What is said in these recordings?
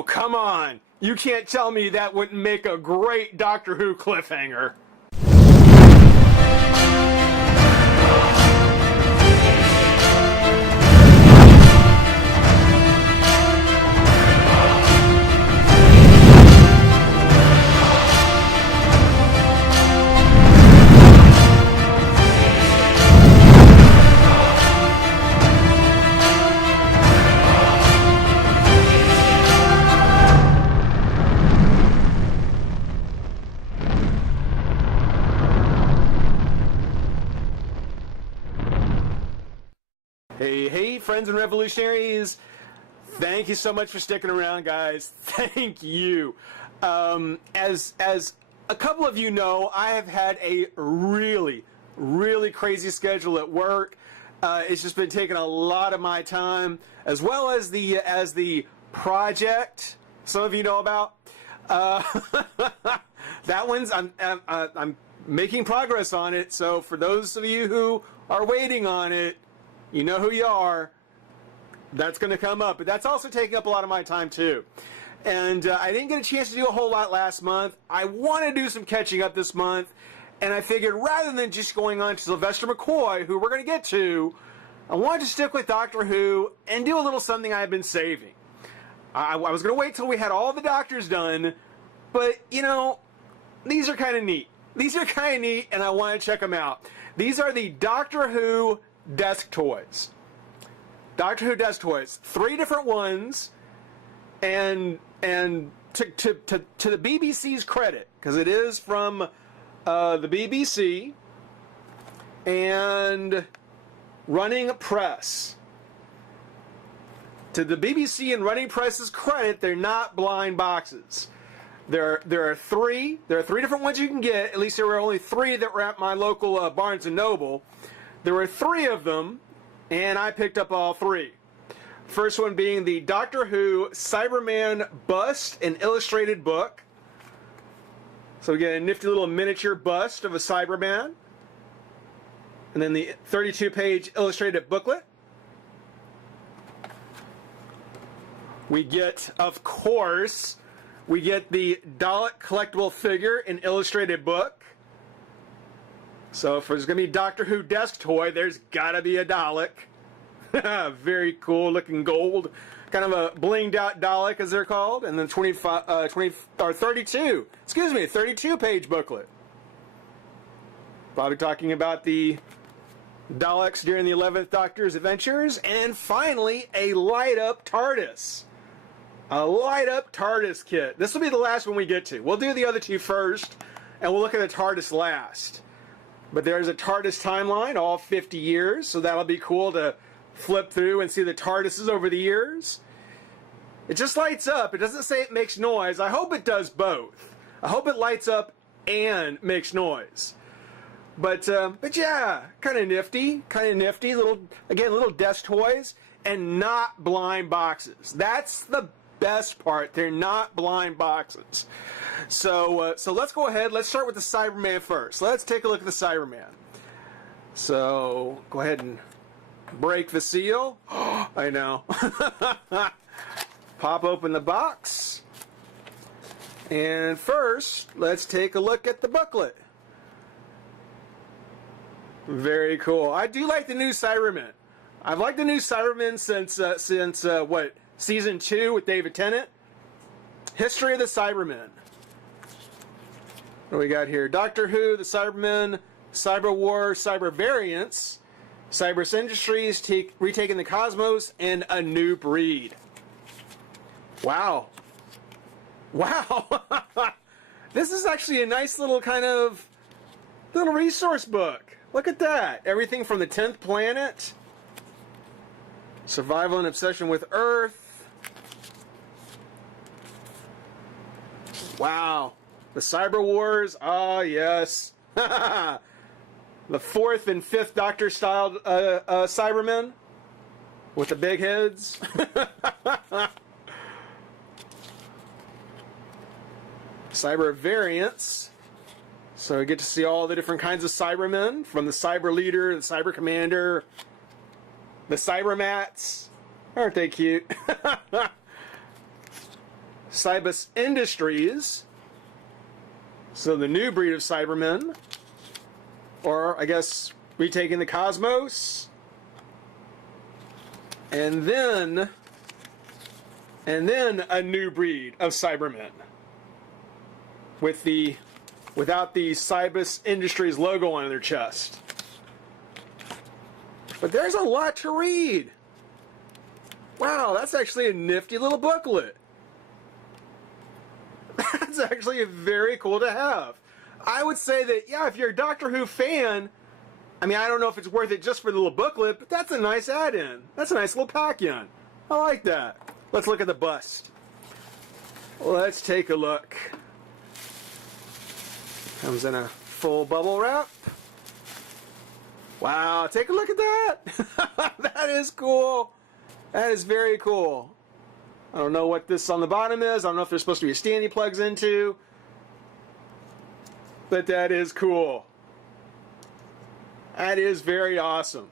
Oh, come on. You can't tell me that wouldn't make a great Doctor Who cliffhanger. Hey, friends and revolutionaries. Thank you so much for sticking around, guys. Thank you. As a couple of you know, I have had a really crazy schedule at work. It's just been taking a lot of my time, as well as the project some of you know about. That one's I'm making progress on it. So for those of you who are waiting on it, you know who you are. That's going to come up. But that's also taking up a lot of my time, too. And I didn't get a chance to do a whole lot last month. I want to do some catching up this month. And I figured rather than just going on to Sylvester McCoy, who we're going to get to, I wanted to stick with Doctor Who and do a little something I've been saving. I was going to wait till we had all the Doctors done. But, you know, these are kind of neat. These are kind of neat, and I want to check them out. These are the Doctor Who desk toys. Doctor Who desk toys. 3 different ones, and to the BBC's credit, because it is from the BBC and Running Press. To the BBC and Running Press's credit, they're not blind boxes. There are 3. There are 3 different ones you can get. At least there were only 3 that were at my local Barnes & Noble. There were 3 of them, and I picked up all 3. First one being the Doctor Who Cyberman bust and illustrated book. So we get a nifty little miniature bust of a Cyberman. And then the 32-page illustrated booklet. We get, of course, we get the Dalek collectible figure and illustrated book. So if there's going to be a Doctor Who desk toy, there's got to be a Dalek. Very cool looking gold. Kind of a blinged out Dalek, as they're called. And then 32-page booklet. Probably talking about the Daleks during the 11th Doctor's adventures. And finally, a light-up TARDIS. A light-up TARDIS kit. This will be the last one we get to. We'll do the other 2 first, and we'll look at the TARDIS last. But there's a TARDIS timeline, all 50 years, so that'll be cool to flip through and see the TARDISes over the years. It just lights up. It doesn't say it makes noise. I hope it does both. I hope it lights up and makes noise. But yeah, kind of nifty. Little desk toys, and not blind boxes. That's the best part. They're not blind boxes. So let's go ahead. Let's start with the Cyberman first. Let's take a look at the Cyberman. So go ahead and break the seal. I know. Pop open the box. And first, let's take a look at the booklet. Very cool. I do like the new Cybermen. I've liked the new Cybermen since Season 2 with David Tennant. History of the Cybermen. What do we got here? Doctor Who, the Cybermen, Cyber War, Cyber Variants, Cyber Industries, Retaking the Cosmos, and A New Breed. Wow. Wow. This is actually a nice little kind of little resource book. Look at that. Everything from the 10th planet, survival and obsession with Earth. Wow. The Cyber Wars. Ah, yes. The 4th and 5th Doctor styled Cybermen with the big heads. Cyber Variants. So we get to see all the different kinds of Cybermen, from the Cyber Leader, the Cyber Commander, the Cybermats. Aren't they cute? Cybus Industries. So the new breed of Cybermen. Or, I guess, retaking the cosmos. And then a new breed of Cybermen. Without the Cybus Industries logo on their chest. But there's a lot to read. Wow, that's actually a nifty little booklet. That's actually very cool to have. I would say that, yeah, if you're a Doctor Who fan, I mean, I don't know if it's worth it just for the little booklet, but that's a nice add-in. That's a nice little pack-in. I like that. Let's look at the bust. Let's take a look. Comes in a full bubble wrap. Wow, take a look at that. That is cool. That is very cool. I don't know what this on the bottom is. I don't know if there's supposed to be a stand he plugs into. But that is cool. That is very awesome.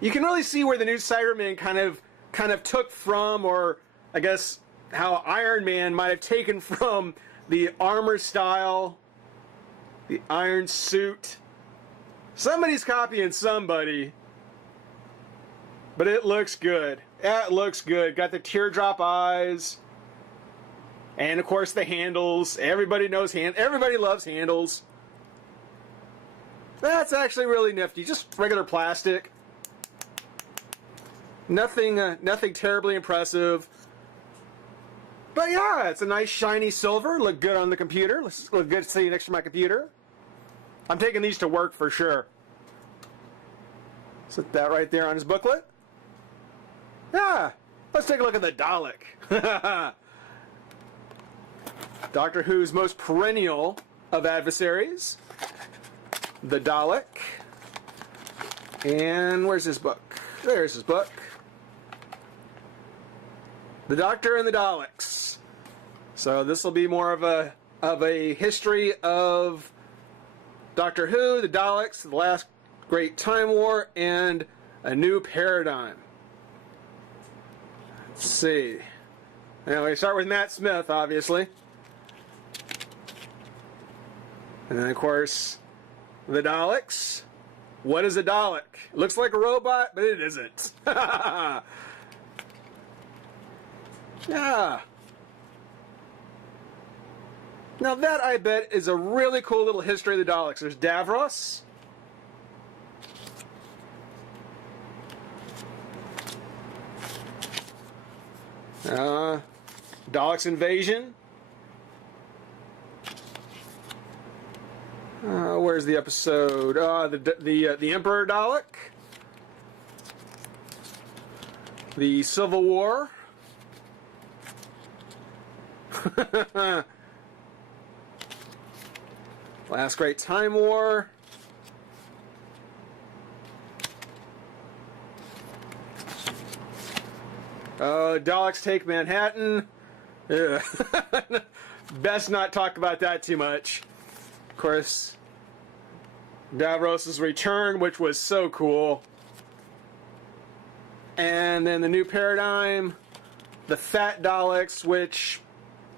You can really see where the new Cyberman kind of took from, or I guess how Iron Man might have taken from the armor style, the iron suit. Somebody's copying somebody. But it looks good. It looks good. Got the teardrop eyes. And of course the handles. Everybody knows everybody loves handles. That's actually really nifty. Just regular plastic. Nothing terribly impressive. But yeah, it's a nice shiny silver. Look good on the computer. Look good sitting next to my computer. I'm taking these to work for sure. Set that right there on his booklet. Yeah, let's take a look at the Dalek. Doctor Who's most perennial of adversaries. The Dalek. And where's his book? There's his book. The Doctor and the Daleks. So this will be more of a history of Doctor Who, the Daleks, the last great time war, and a new paradigm. Let's see. Now we start with Matt Smith, obviously. And then, of course, the Daleks. What is a Dalek? It looks like a robot, but it isn't. Yeah. Now that, I bet, is a really cool little history of the Daleks. There's Davros. Daleks Invasion. Where's the episode? The Emperor Dalek. The Civil War. Last Great Time War. Daleks Take Manhattan. Yeah. Best not talk about that too much. Of course, Davros' return, which was so cool. And then the new paradigm, the Fat Daleks, which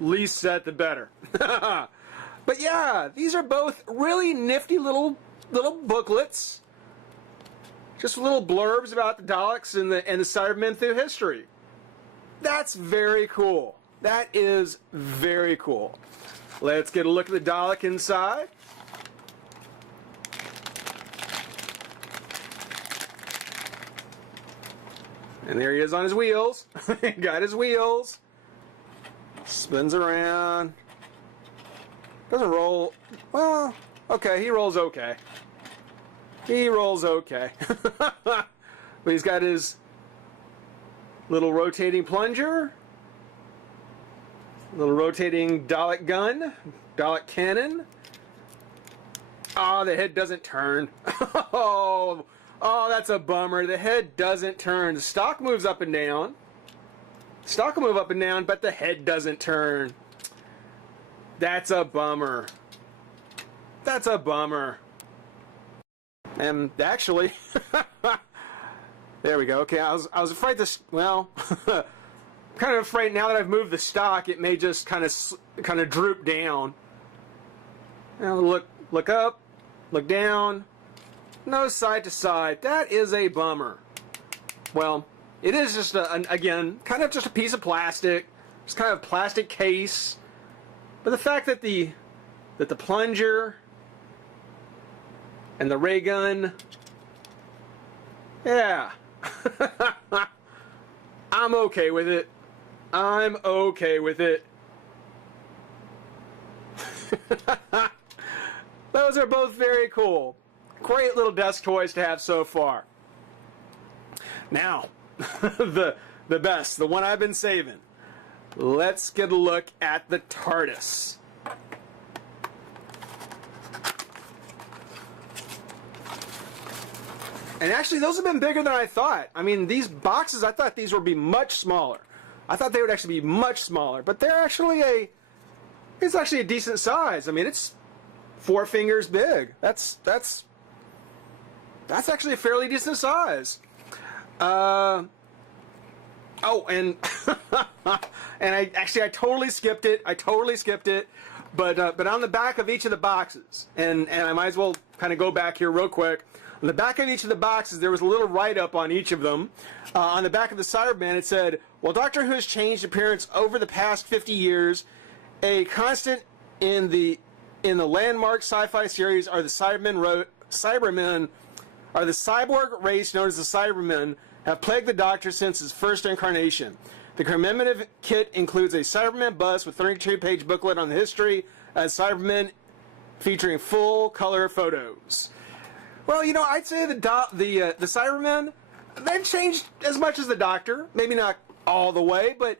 least said the better. But yeah, these are both really nifty little booklets. Just little blurbs about the Daleks and the Cybermen through history. That's very cool. That is very cool. Let's get a look at the Dalek inside. And there he is on his wheels. Got his wheels. Spins around. Doesn't roll. Well, okay, he rolls okay. He rolls okay. But he's got his little rotating plunger. Little rotating Dalek gun. Dalek cannon. Oh, the head doesn't turn. Oh, that's a bummer. The head doesn't turn. The stock moves up and down. Stock will move up and down, but the head doesn't turn. That's a bummer. That's a bummer. And actually, there we go. Okay, I was afraid this. Well, kind of afraid now that I've moved the stock, it may just kind of droop down. Now look up, look down. No side to side. That is a bummer. Well, it is just again kind of just a piece of plastic, just kind of plastic case. But the fact that the plunger and the ray gun, yeah, I'm okay with it. I'm okay with it. Those are both very cool. Great little desk toys to have so far. Now, the best, the one I've been saving. Let's get a look at the TARDIS. And actually, those have been bigger than I thought. I mean, these boxes, I thought these would be much smaller. I thought they would actually be much smaller, but they're actually it's actually a decent size. I mean, it's 4 fingers big. That's actually a fairly decent size. Oh, and and I totally skipped it. But on the back of each of the boxes, and I might as well kind of go back here real quick. On the back of each of the boxes, there was a little write-up on each of them. On the back of the Cyberman, it said, "While Doctor Who has changed appearance over the past 50 years, a constant in the landmark sci-fi series are the Cybermen are the cyborg race known as the Cybermen, have plagued the Doctor since his first incarnation. The commemorative kit includes a Cyberman bust with 32-page booklet on the history of Cybermen, featuring full-color photos." Well, you know, I'd say the Cybermen, they've changed as much as the Doctor. Maybe not all the way, but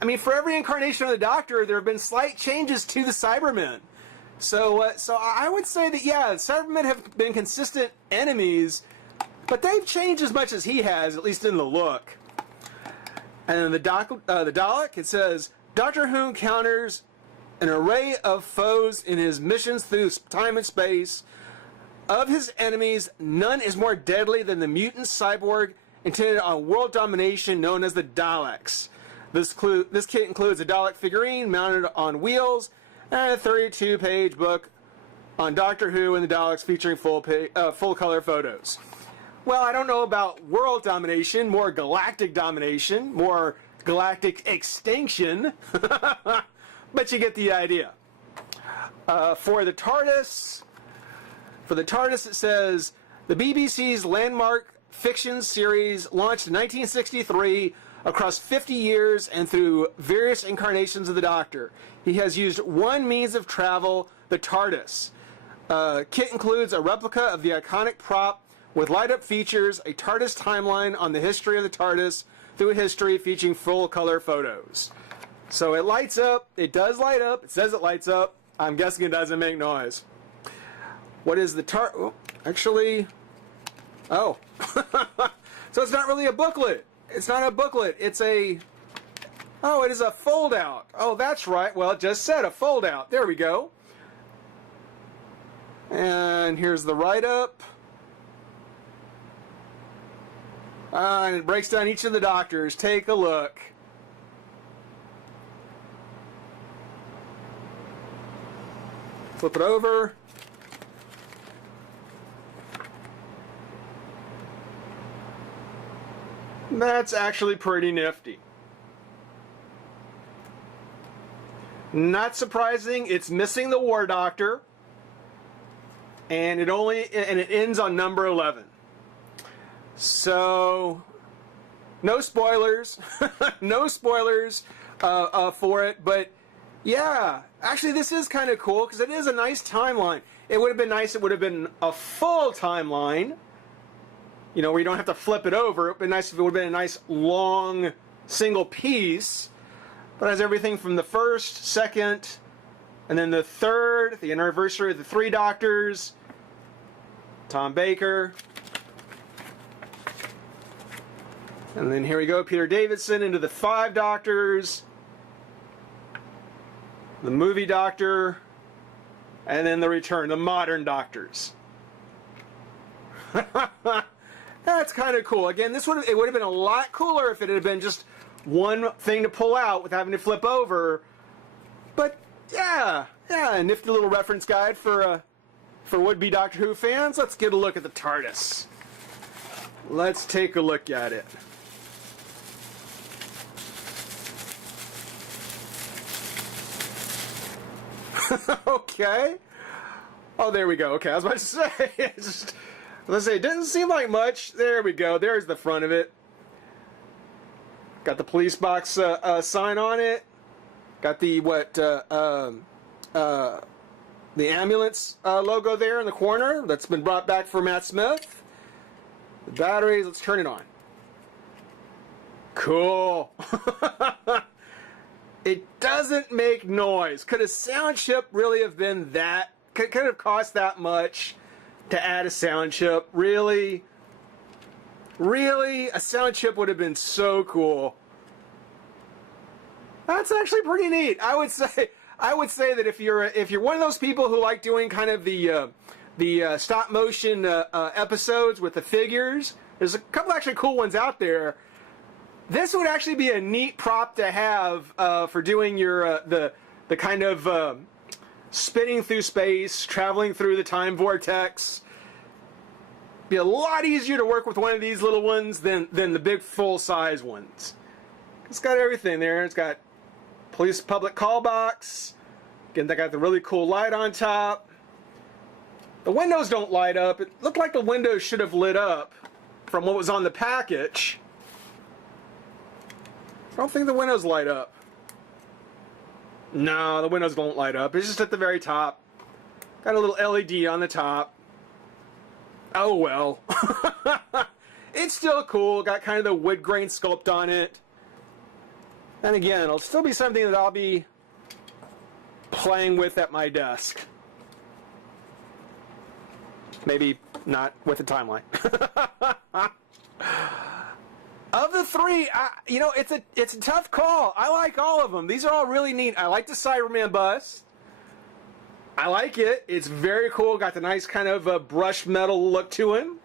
I mean, for every incarnation of the Doctor, there have been slight changes to the Cybermen. So I would say that, yeah, Cybermen have been consistent enemies, but they've changed as much as he has, at least in the look. And the Dalek, it says, Doctor Who encounters an array of foes in his missions through time and space. Of his enemies, none is more deadly than the mutant cyborg intended on world domination known as the Daleks. This kit includes a Dalek figurine mounted on wheels and a 32-page book on Doctor Who and the Daleks featuring full-color photos. Well, I don't know about world domination, more galactic domination, more galactic extinction, but you get the idea. For the TARDIS, it says, the BBC's landmark fiction series launched in 1963 across 50 years and through various incarnations of the Doctor. He has used one means of travel, the TARDIS. Kit includes a replica of the iconic prop with light-up features, a TARDIS timeline on the history of the TARDIS through history featuring full-color photos. So it lights up. It does light up. It says it lights up. I'm guessing it doesn't make noise. What is the oh, actually, oh. So it's not really a booklet. It's not a booklet. It's a, oh, it is a fold-out. Oh, that's right. Well, it just said a fold-out. There we go. And here's the write-up. And it breaks down each of the Doctors. Take a look. Flip it over. That's actually pretty nifty. Not surprising, it's missing the War Doctor, and it ends on number 11. So, no spoilers, no spoilers for it, but yeah, actually this is kind of cool because it is a nice timeline. It would have been nice, it would have been a full timeline, you know, where you don't have to flip it over. It would be nice if it would have been a nice long single piece, but it has everything from the first, second, and then the third, the anniversary of the 3 Doctors, Tom Baker. And then here we go, Peter Davison into the 5 Doctors, the movie Doctor, and then the return, the modern Doctors. That's kind of cool. Again, it would have been a lot cooler if it had been just one thing to pull out with having to flip over. But yeah, a nifty little reference guide for would-be Doctor Who fans. Let's get a look at the TARDIS. Let's take a look at it. Okay. Oh, there we go. Okay, I was about to say, let's say it didn't seem like much. There we go. There's the front of it. Got the police box sign on it. Got the the ambulance logo there in the corner that's been brought back for Matt Smith. The batteries. Let's turn it on. Cool. It doesn't make noise. Could a sound chip really have been that? Could it have cost that much to add a sound chip? Really? Really? A sound chip would have been so cool. That's actually pretty neat. I would say that if you're one of those people who like doing kind of the stop motion episodes with the figures, there's a couple actually cool ones out there. This would actually be a neat prop to have for doing your the kind of spinning through space, traveling through the time vortex. Be a lot easier to work with one of these little ones than the big full size ones. It's got everything there. It's got police public call box. Again, they got the really cool light on top. The windows don't light up. It looked like the windows should have lit up from what was on the package. I don't think the windows light up. No, the windows don't light up. It's just at the very top. Got a little LED on the top. Oh well. It's still cool. Got kind of the wood grain sculpt on it. And again, it'll still be something that I'll be playing with at my desk. Maybe not with a timeline. Of the three, it's a tough call. I like all of them. These are all really neat. I like the Cyberman bus. I like it. It's very cool. Got the nice kind of brushed metal look to him.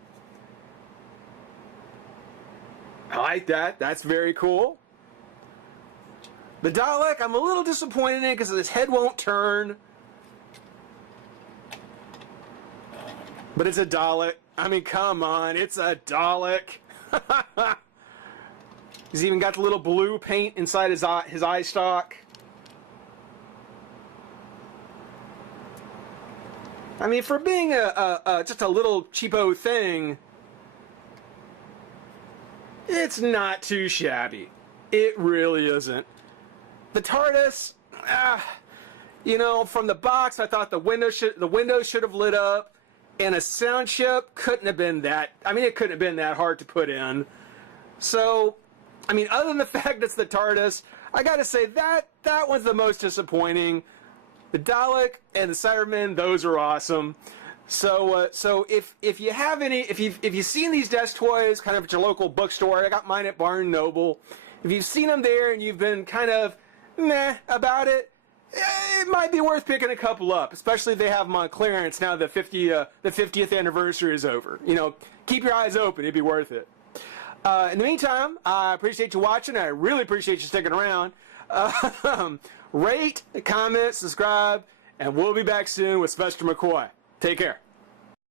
I like that. That's very cool. The Dalek, I'm a little disappointed in because his head won't turn. But it's a Dalek. I mean, come on. It's a Dalek. He's even got the little blue paint inside his eye stalk. I mean, for being just a little cheapo thing, it's not too shabby. It really isn't. The TARDIS, from the box, I thought the windows should have lit up, and a sound chip couldn't have been that. I mean, it couldn't have been that hard to put in. So, I mean, other than the fact it's the TARDIS, I got to say that one's the most disappointing. The Dalek and the Cybermen, those are awesome. So if you have any, if you've seen these desk toys kind of at your local bookstore, I got mine at Barnes & Noble. If you've seen them there and you've been kind of meh about it, it might be worth picking a couple up, especially if they have them on clearance now the 50th anniversary is over. Keep your eyes open. It'd be worth it. In the meantime, I appreciate you watching. I really appreciate you sticking around. Rate, comment, subscribe, and we'll be back soon with Sylvester McCoy. Take care.